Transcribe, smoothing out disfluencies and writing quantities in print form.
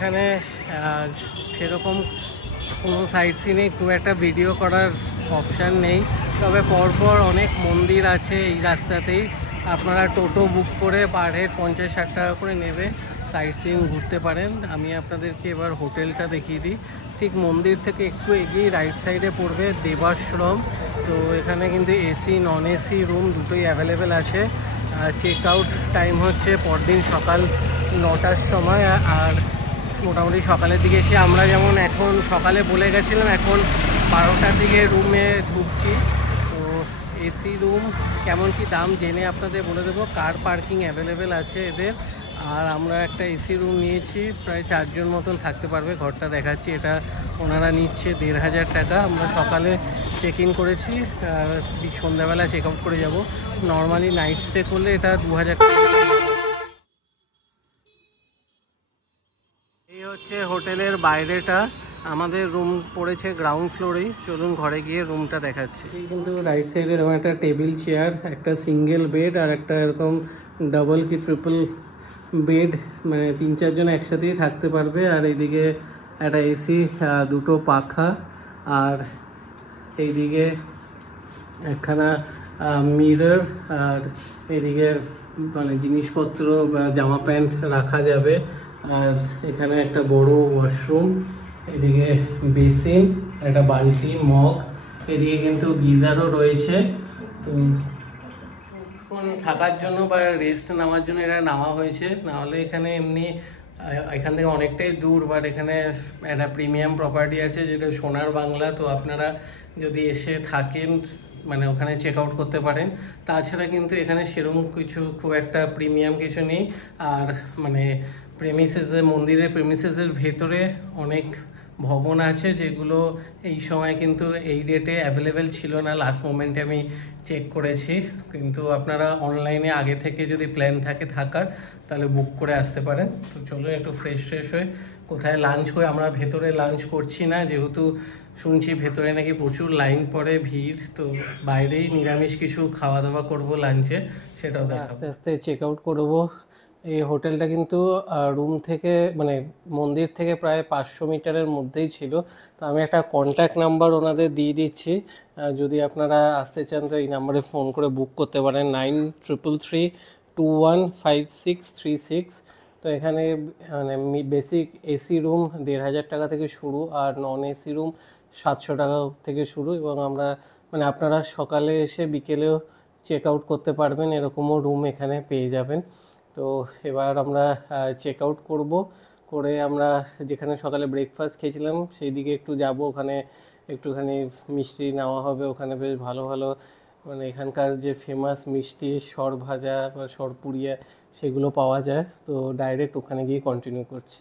এখানে সেরকম কোনো সাইট সিনে খুব একটা ভিডিও করার অপশান নেই, তবে পরপর অনেক মন্দির আছে এই রাস্তাতেই। আপনারা টোটো বুক করে পার হেড 50-60 টাকা করে নেবে, সাইট সিন ঘুরতে পারেন। আমি আপনাদেরকে এবার হোটেলটা দেখিয়ে দিই। ঠিক মন্দির থেকে একটু এগিয়ে রাইট সাইডে পড়বে দেবাশ্রম। তো এখানে কিন্তু এসি নন এসি রুম দুটোই অ্যাভেলেবেল আছে। চেক আউট টাইম হচ্ছে পরদিন সকাল 9টার সময়। আর মোটামুটি সকালের দিকে এসে আমরা যেমন এখন সকালে বলে গেছিলাম, এখন 12টার দিকে রুমে ঢুকছি। তো এসি রুম কেমন কি দাম জেনে আপনাদের বলে দেবো। কার পার্কিং অ্যাভেলেবেল আছে এদের। আর আমরা একটা এসি রুম নিয়েছি, প্রায় 4 জন মতন থাকতে পারবে। ঘরটা দেখাচ্ছি, এটা ওনারা নিচ্ছে 1500 টাকা। আমরা সকালে চেক ইন করেছি, সন্ধ্যাবেলা চেক আউট করে যাব। নর্মালি নাইট স্টে করলে এটা 2000 টাকা। এই হচ্ছে হোটেলের বাইরেটা। আমাদের রুম পড়েছে গ্রাউন্ড ফ্লোরেই। চলুন ঘরে গিয়ে রুমটা দেখাচ্ছি। এই কিন্তু রাইট সাইডে এরকম একটা টেবিল চেয়ার, একটা সিঙ্গেল বেড আর একটা এরকম ডাবল কি ট্রিপল বেড, মানে 3-4 জন একসাথেই থাকতে পারবে। আর এইদিকে একটা এসি, দুটো পাখা, আর এইদিকে একখানা মিরর, আর এদিকে মানে জিনিসপত্র বা জামা প্যান্ট রাখা যাবে। আর এখানে একটা বড় ওয়াশরুম, এদিকে বেসিন, একটা বালতি, মগ, এদিকে কিন্তু গিজারও রয়েছে। তো থাকার জন্য বা রেস্ট নেওয়ার জন্য এটা নামা হয়েছে, নাহলে এখানে এমনি এখান থেকে অনেকটাই দূর। বাট এখানে একটা প্রিমিয়াম প্রপার্টি আছে যেটা সোনার বাংলা। তো আপনারা যদি এসে থাকেন মানে ওখানে চেক আউট করতে পারেন। তাছাড়া কিন্তু এখানে সেরকম কিছু খুব একটা প্রিমিয়াম কিছু নেই। আর মানে প্রেমিসেসের, মন্দিরের প্রেমিসেসের ভেতরে অনেক ভবন আছে যেগুলো এই সময় কিন্তু এই ডেটে অ্যাভেলেবেল ছিল না। লাস্ট মোমেন্টে আমি চেক করেছি, কিন্তু আপনারা অনলাইনে আগে থেকে যদি প্ল্যান থাকে থাকার, তাহলে বুক করে আসতে পারেন। তো চলো একটু ফ্রেশ হয়ে কোথায় লাঞ্চ করে, আমরা ভেতরে লাঞ্চ করছি না, যেহেতু শুনছি ভেতরে নাকি প্রচুর লাইন পড়ে, ভিড়। তো বাইরেই নিরামিষ কিছু খাওয়া দাওয়া করবো লাঞ্চে, সেটাও আস্তে আস্তে চেক আউট করবো। এই হোটেলটা কিন্তু রুম থেকে মানে মন্দির থেকে প্রায় 500 মিটারের মধ্যেই ছিল। তো আমি একটা কন্ট্যাক্ট নাম্বার ওনাদের দিয়ে দিচ্ছি, যদি আপনারা আসতে চান তো এই নাম্বারে ফোন করে বুক করতে পারেন, 9333215636। তো এখানে মানে বেসিক এসি রুম 1500 টাকা থেকে শুরু, আর নন এসি রুম 700 টাকা থেকে শুরু। এবং আমরা মানে আপনারা সকালে এসে বিকেলেও চেক আউট করতে পারবেন, এরকমও রুম এখানে পেয়ে যাবেন। তো এবার আমরা চেক আউট করবো, করে আমরা যেখানে সকালে ব্রেকফাস্ট খেয়েছিলাম সেই দিকে একটু যাব। ওখানে একটুখানি মিষ্টি নেওয়া হবে। ওখানে বেশ ভালো ভালো মানে এখানকার যে ফেমাস মিষ্টি, সর ভাজা বা সর পুড়িয়া, সেগুলো পাওয়া যায়। তো ডাইরেক্ট ওখানে গিয়ে কন্টিনিউ করছি।